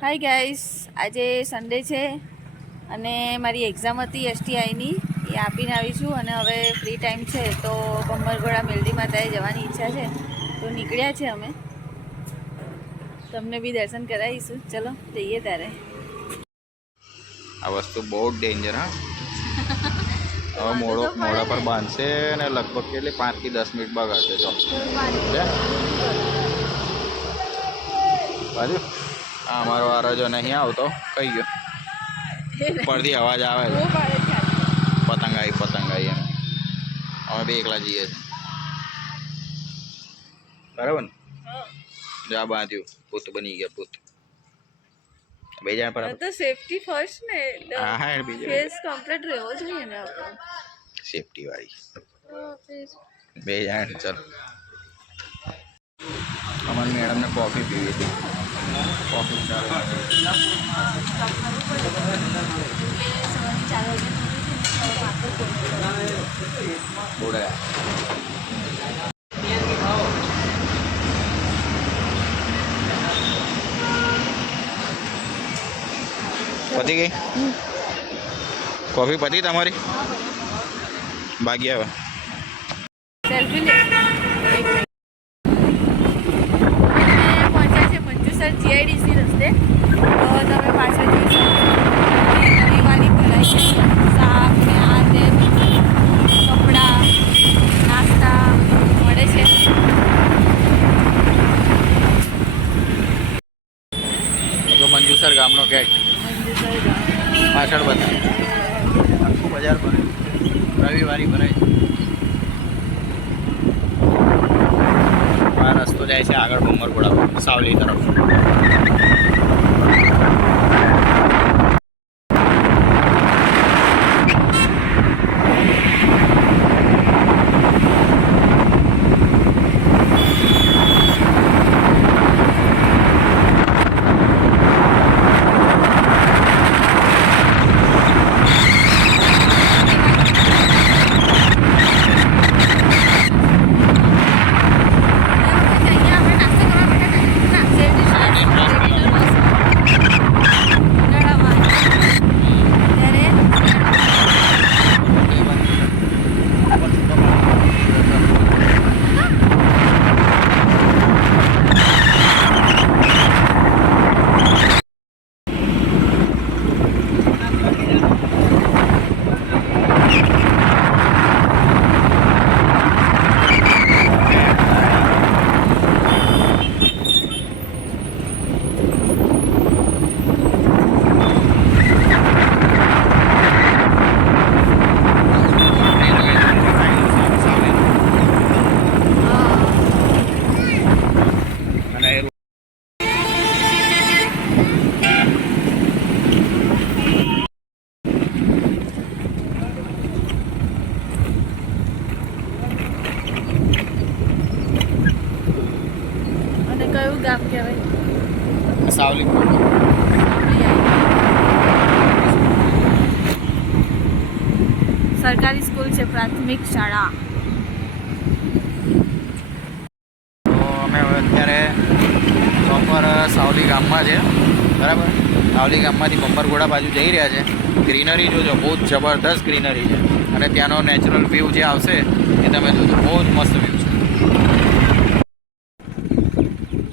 Hi guys, આજે Sunday છે અને મારી એક્ઝામ હતી એસટીઆઈની, એ આપીને આવી છું અને હવે ફ્રી ટાઈમ છે તો ભમરગોળા મેલડી માતાએ જવાની ઈચ્છા છે તો નીકળ્યા છે અમે. તમને બી દર્શન કરાવીશું. ચલો જઈએ ત્યારે. આ વસ્તુ બહુ ડેન્જર હા. હવે મોડા પર બાંધશે અને લગભગ કેટલી 5 થી 10 મિનિટ બગાડશે. જો બાજુ અમારો વારો જો નહીં આવતો કઈ ગયો ઉપરથી અવાજ આવે છે પતંગાઈ એમ. અમે બી એકલા જઈએ છીએ બરાબર ને. જો આ બાંધ્યું ભૂત બની ગયા ભૂત. બે જણ પર તો સેફટી ફર્સ્ટ ને. હા હા બીજો ફેસ કમ્પ્લીટ રહેવો જોઈએ ને આપણો. સેફટી વાળી બે જણ. ચાલ અમારી મેડમને કોફી પીવી હતી. કોફી બોડા પતી ગઈ કોફી પતી તમારી બાકી આવે સેલ્ફી લે. પહોંચ્યા છે મંજુસર જીઆઈડીસી રસ્તે. તો તમે પાછળ જોઈ શકો નવી વાળી ભરાઈ છે. શાક ને આ તે કપડાં નાસ્તા મળે છે. તો મંજુસર ગામનો ગેટ મંજુસર ગામ પાછળ બધા આખું બજાર ભરે રવિવારી ભરાય છે. આ રસ્તો જાય છે આગળ ભમરગોળા સાવલી તરફ. કયું ગામ કહેવાય? સાવલી. સરકારી સ્કૂલ છે, પ્રાથમિક શાળા. તો અમે હવે અત્યારે પ્રોપર સાવલી ગામમાં છે બરાબર. સાવલી ગામમાંથી ભમરગોળા બાજુ જઈ રહ્યા છે. ગ્રીનરી જોજો, બહુ જ જબરદસ્ત ગ્રીનરી છે અને ત્યાંનો નેચરલ વ્યૂ જે આવશે એ તમે જોજો, બહુ જ મસ્ત વ્યૂ છે.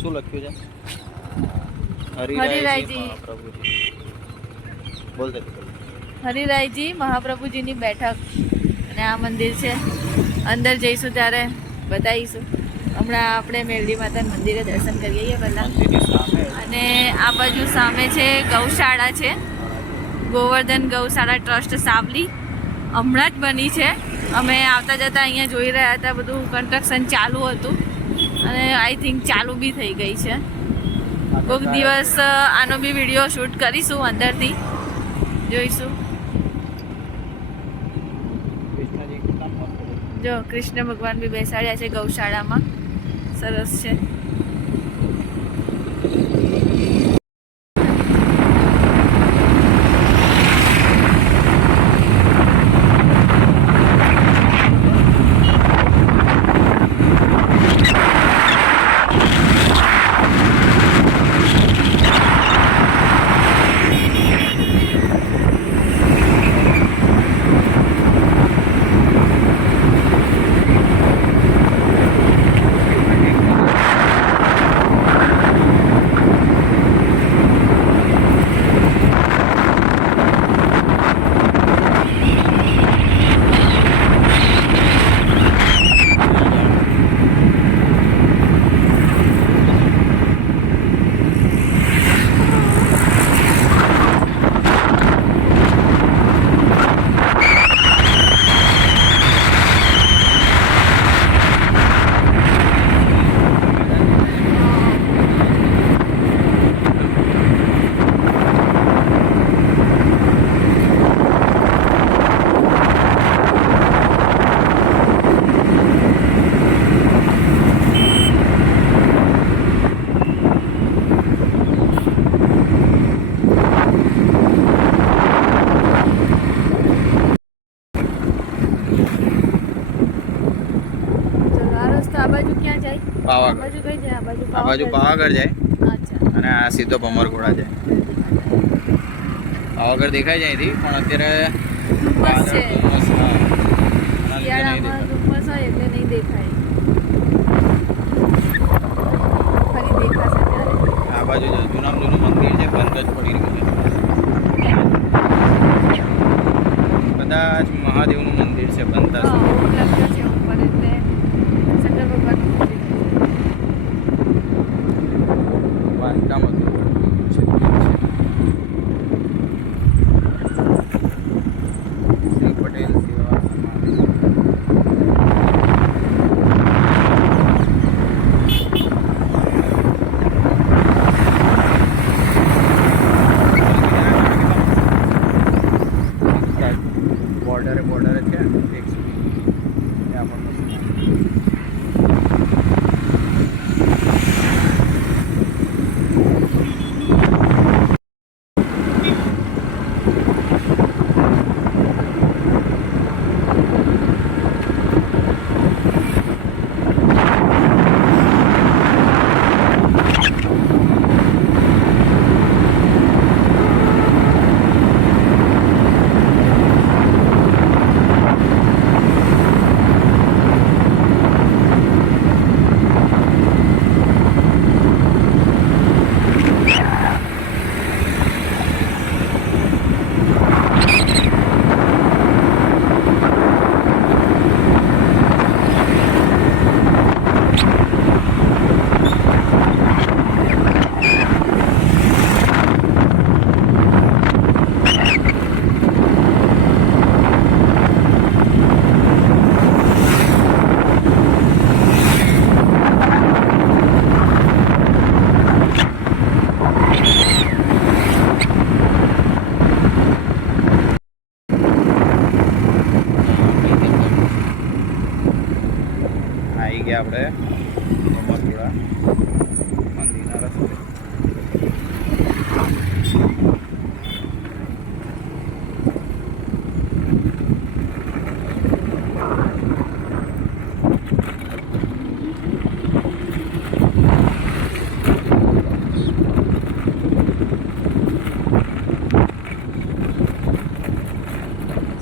શું લખ્યું છે? હરિરાયજી મહાપ્રભુજી. બોલ દે. હરિરાયજી મહાપ્રભુજીની બેઠક અને આ મંદિર છે. અંદર જઈશું ત્યારે બતાવીશું. હમણાં આપણે મેલડી માતાના મંદિરે દર્શન કરીએ પહેલાં. અને આ બાજુ સામે છે ગૌશાળા છે, ગોવર્ધન ગૌશાળા ટ્રસ્ટ સાવલી. હમણાં જ બની છે. અમે આવતા જતાં અહીંયા જોઈ રહ્યા હતા, બધું કન્સ્ટ્રક્શન ચાલુ હતું અને આઈ થિંક ચાલુ બી થઈ ગઈ છે. કોઈક દિવસ આનો બી વિડીયો શૂટ કરીશું, અંદરથી જોઈશું. જો કૃષ્ણ ભગવાન બી બેસાડ્યા છે ગૌશાળામાં, સરસ છે. પાવાગઢ. બાજુ કઈ જાય? આ બાજુ પાવાગઢ જાય અચ્છા. અને આ સીધો ભમરગોળા જાય. પાવાગઢ દેખાય જાય અહીંથી, પણ અત્યારે ધુમ્મસ છે. ધુમ્મસ, હા. એના લીધે નહીં શિયાળામાં દેખાય. ધુમ્મસ હોય એટલે નહીં દેખાય. ફરી દેખાશે ત્યારે. આ બાજુ જો જૂનામાં જૂનું મંદિર છે, બંધ જ પડી રહ્યું છે. કદાચ મહાદેવનું મંદિર છે, બંધ હા, થશે. ઉપલબ્ધ છે ઉપર એટલે શંકર ભગવાનનું મંદિર છે. બાંધકામ હતું. શ્રી પટેલ સેવા બોર્ડરે છે એક સુધી ત્યાં પણ મસ્ત. આવી ગયા આપણે ભમરગોળા મંદિરના રસ્તે.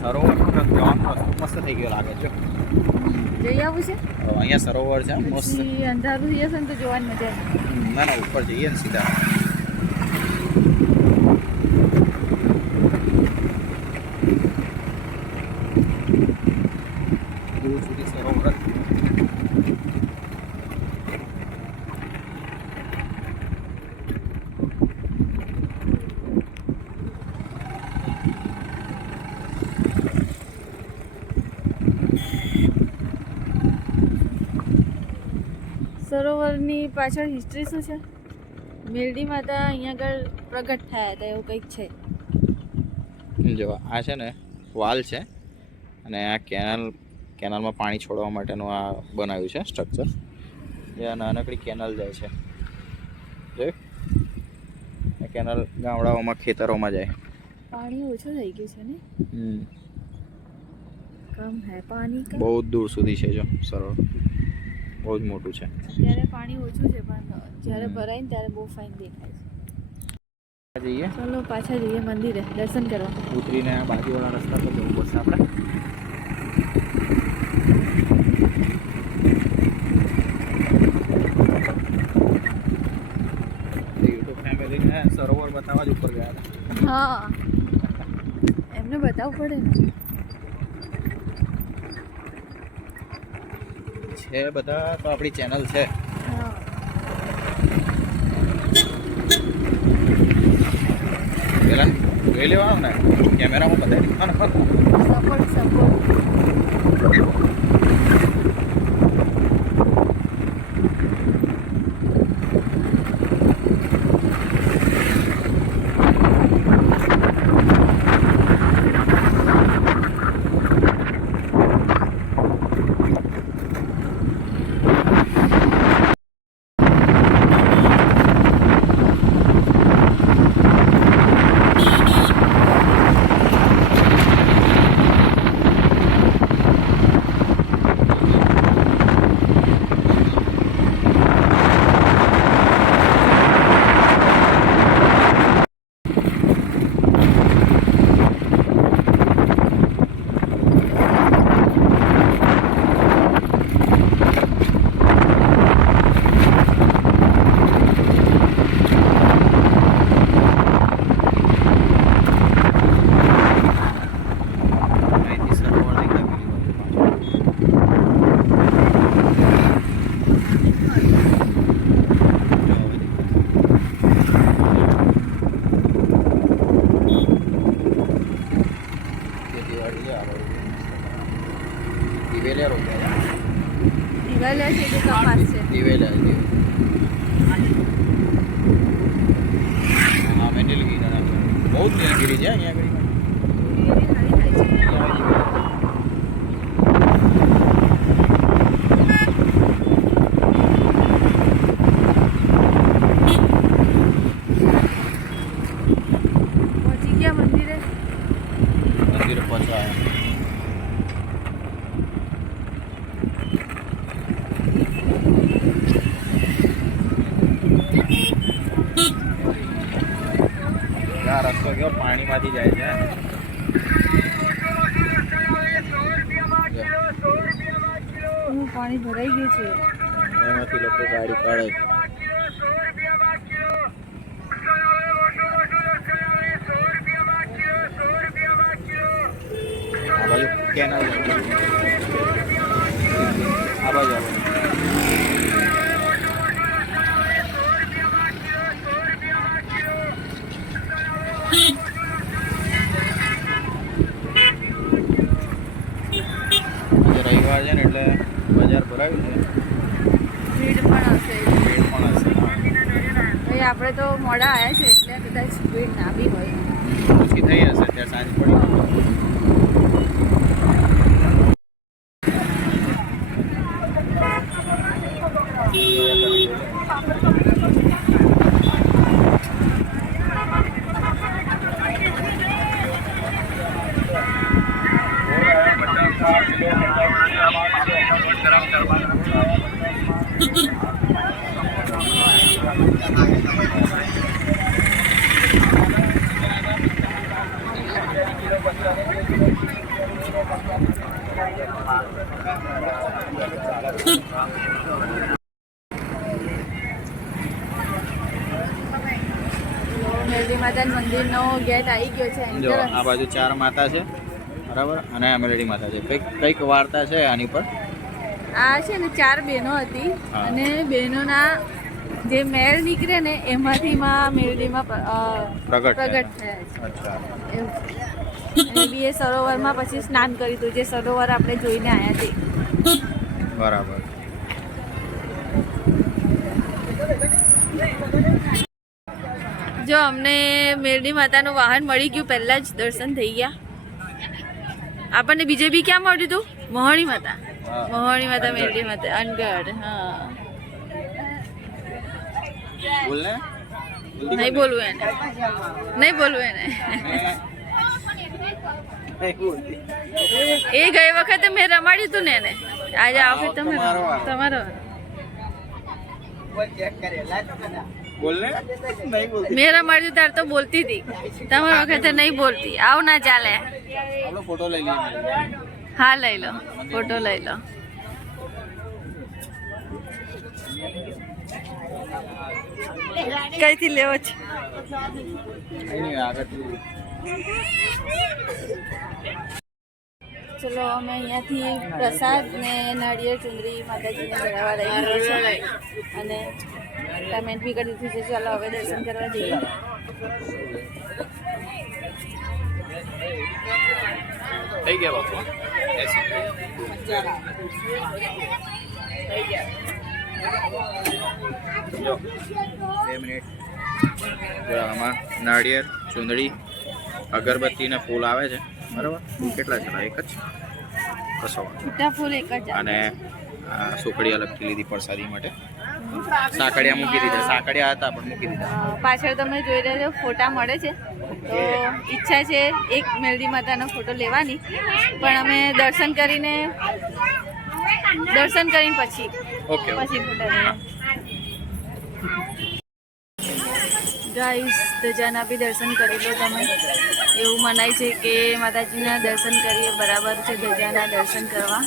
સરોવર જવાનો રસ્તો મસ્ત થઈ ગયો લાગે છે. જઈ આવું છે? અહીંયા સરોવર છે મસ્ત. પછી અંધારું થઈ જશે ને તો જોવાની મજા આવે. ના ઉપર જઈએ ને સીધા. દૂર સુધી સરોવર જ. સરોવરની પાછળ હિસ્ટ્રી શું છે? મેલડી માતા અહીંયા આગળ પ્રગટ થયા હતા એવું કંઈક છે. જો આ છે ને વાલ છે અને આ કેનાલમાં પાણી છોડવા માટેનું આ બનાવ્યું છે સ્ટ્રક્ચર. એ આ નાનકડી કેનાલ જાય છે. જોયું? આ કેનાલ ગામડાઓમાં ખેતરોમાં જાય. પાણી ઓછું થઈ ગયું છે ને? કમ હે પાણી કા. બહુ દૂર સુધી છે જો સરોવર, બહુ જ મોટું છે. અત્યારે પાણી ઓછું છે પણ જ્યારે ભરાય ને ત્યારે બહુ ફાઇન દેખાય છે. જઈએ ચલો પાછા જઈએ મંદિરે દર્શન કરવા. ઉતરીને આ બાજુવાળા રસ્તા પર જવું પડશે આપણે. યુટ્યુબ ફેમિલીને સરોવર બતાવવા જ ઉપર ગયા હતા. હા, એમને બતાવવું પડે ને. છે બધા તો આપણી ચેનલ છે. હા, પેલા જોઈ લેવાનું ને, કેમેરામાં બતાવી દેવાનું. સપોર્ટ દિવેલિયા છે કે કપાસ છે? દિવેલિયા છે. હા મેં નીલગીરી બહુ જ નીલગીરી છે અહીંયા આગળ. પહોંચી ગયા મંદિરે. મંદિર પહોંચવા આ રસ્તો કેવો પાણીમાંથી જાય છે. પાણી ભરાઈ ગયું છે. એમાંથી લોકો ગાડી કાઢે છે. આ બાજુ કેનાલ આ બાજુ રવિવાર છે ને એટલે બજાર ભરાયું છે. ભીડ પણ હશે. ભીડ પણ હશે. ભાઈ આપણે તો મોડા આવ્યા છે એટલે કદાચ ભીડ ના બી હોય. ઓછી થઈ હશે ત્યાં સાંજ પડી. મેરડી માતાના મંદિરનો ગેટ આવી ગયો છે. જો આ બાજુ 4 માતા છે બરાબર અને આ મેરડી માતા છે. કઈક વાર્તા છે આની પર. આ છે ને 4 બહેનો હતી હા. અને બહેનોના જે મેળ નીકળે ને એમાંથી માં મેરડીમાં પ્રગટ પ્રગટ થયા. થયા છે. અચ્છા એવું. અને બી એ સરોવરમાં પછી સ્નાન કર્યું હતું, જે સરોવર આપણે જોઈને આવ્યા તે. બરાબર. જો અમને મેરડી માતાનું વાહન મળી ગયું, પહેલા જ દર્શન થઈ ગયા. આપણને બીજે બી ક્યાં મળ્યું હતું? મહોણી માતા. હા. મહોણી માતા, મેરડી માતા, અનગઢ. હા, બોલ ને. નહીં બોલવું એને, નહીં બોલવું એને. એ ગઈ વખતે મેં રમાડ્યું હતું ને એને. આજે આ વખતે તમે તમારો બોલ ને. નહીં બોલ. મેં રમાડ્યું ત્યારે તો બોલતી હતી, તમારી વખતે નહીં બોલતી. આવું ના ચાલે. આપણો ફોટો લઈ લઈએ. હા લઈ લો, ફોટો લઈ લો. કઈથી લેવો છે? નહીં આગળ. ચલો અમે અહીંયાથી પ્રસાદ ને નાળિયેર ચુંદડી માતાજીને ચડાવવા લઈ ગયો છે અને પેમેન્ટ બી કરી દીધું છે. ચાલો હવે દર્શન કરવા જઈએ. થઈ ગયા બાપુ. જો 2 મિનિટ. આમાં નાળિયેર ચૂંદડી અગરબત્તી ને ફૂલ આવે છે બરાબર. કેટલા છે? એક જ કસો. છૂટા ફૂલ એક જ. અને સુખડી અલગથી લીધી પ્રસાદી માટે. સાકડિયા મૂકી દીધા. સાકડિયા હતા પણ મૂકી દીધા. પાછળ તમે જોઈ રહ્યા છો ફોટા મળે છે, તો ઈચ્છા છે એક મેરડી માતાનો ફોટો લેવાની, પણ અમે દર્શન કરીને પછી ઓકે. ફોટા લઈએ. ગાઈસ, ધજાના બી દર્શન કરી લો તમે. એવું મનાય છે કે માતાજીના દર્શન કરીએ બરાબર છે ધજાના દર્શન કરવા.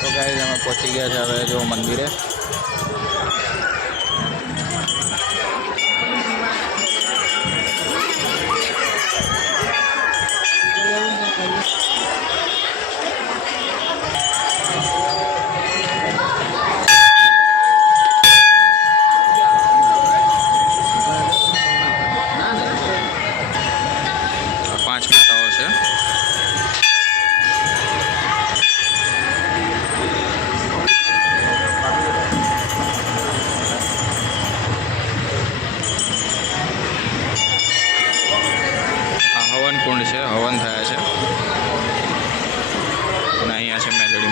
તો ગાઈસ અમે પહોંચી ગયા છે હવે જો મંદિરે.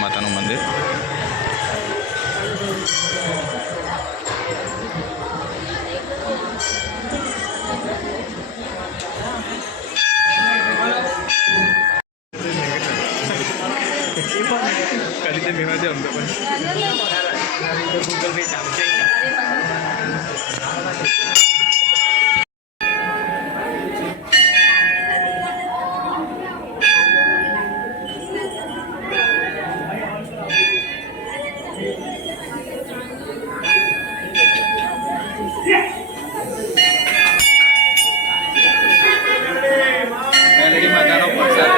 માતાનું મંદિર. મેલડી માતાનો પ્રસાદ.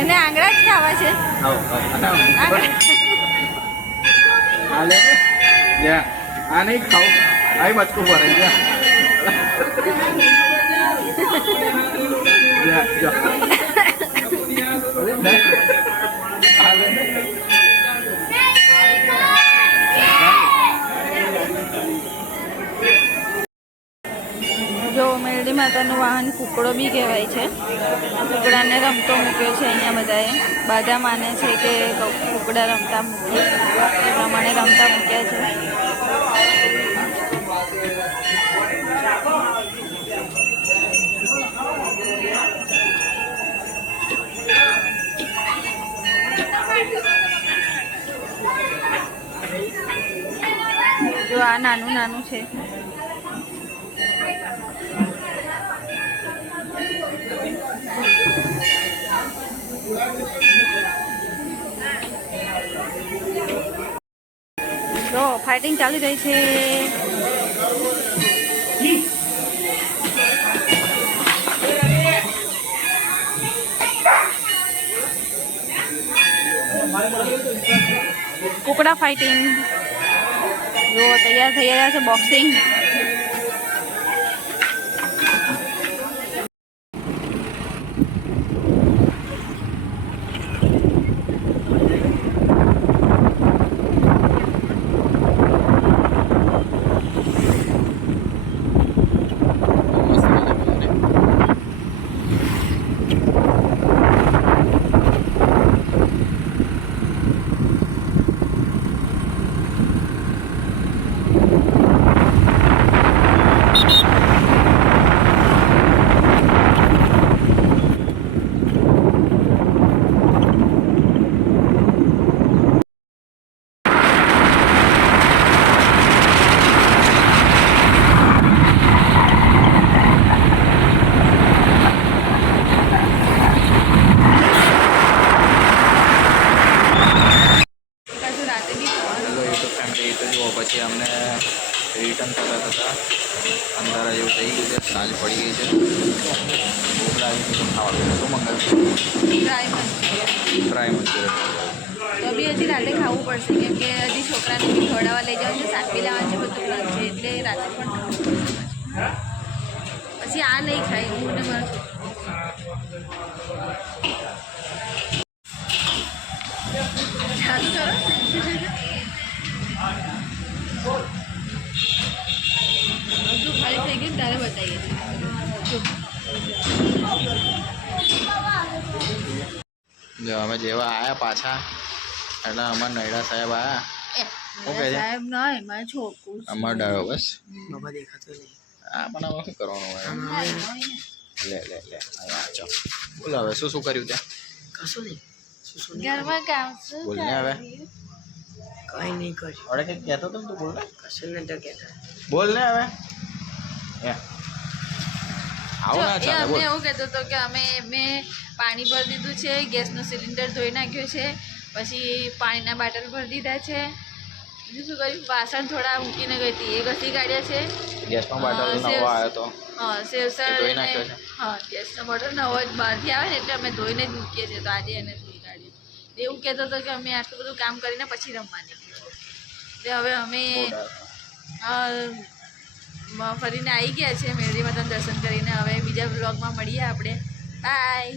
એને આંગળા જ ખાવા છે. આ નહીં ખાવ આ બચકું પડે જો મેરડી માતાનું વાહન કુકડો બી કહેવાય છે. કુકડાને રમતો મૂક્યો છે અહીંયા બધાએ. બધા માને છે કે કુકડા રમતા મૂકે એ પ્રમાણે રમતા મૂક્યા છે. જો આ નાનું નાનું છે. તો ફાઇટિંગ ચાલી રહી છે. કુકડા ફાઇટિંગ જો તૈયાર થઈ રહ્યા છે. બોક્સિંગ પછી અમને રિટર્ન થતા થતાં અંધારા જેવું થઈ ગયું છે. સાંજ પડી ગઈ છે. ભૂખ લાગી છે. ખાવાનું શું મંગાવ્યું? Dry Manchurian. તો બી હજી રાતે ખાવું પડશે કેમ કે હજી છોકરાને બી ખવડાવવા લઈ જવાનું છે. સાત લાવવાનું છે. બધું પ્લાન છે એટલે રાતે પણ ખાવું પડશે. પછી આ નહીં ખાય હું ને મારો ચાલુ કરો. બધું ખાલી થઈ ગયું તારે બતાવીએ છીએ. જો અમે જેવા આવ્યા પાછા એટલે અમારા નૈડા સાહેબ આવ્યા. શું કહે છે? સાહેબ નહીં મારે છોકરું અમારો ડાયો બસ. બાબા દેખાતો નહીં. હા પણ હવે શું કરવાનું હોય? લે લે લે અહીંયા ચાલ. બોલો હવે શું શું કર્યું ત્યાં? કશું નહીં. શું ઘરમાં કામ શું બોલ ને હવે. કઈ નહીં કર્યું. અરે કંઈક કહેતો તો તું બોલ ને. કશું નથી કહેતા. બોલ ને હવે. આવું ના એ ચાલે અમને બોલ. એવું કહેતો હતો કે મેં પાણી ભરી દીધું છે. ગેસનું સિલિન્ડર ધોઈ નાખ્યો છે. પછી પાણીના બાટલ ભરી દીધા છે. બીજું શું કર્યું? વાસણ થોડા મૂકીને ગઈ હતી એ ઘસી કાઢ્યા છે. ગેસનો બાટલ નવો આવ્યો તો હા સેવસર ધોઈ નાખ્યો છે. હા ગેસનો બોટલ નવો જ બહારથી આવે ને એટલે અમે ધોઈને જ મૂકીએ છીએ. તો આજે એને ધોઈ કાઢ્યું. એવું કહેતો હતો કે અમે આટલું બધું કામ કરીને પછી રમવા નીકળ્યું. એટલે હવે અમે ફરીને આવી ગયા છે મેરડી માતાના દર્શન કરીને. હવે બીજા બ્લોગમાં મળીએ આપણે. બાય.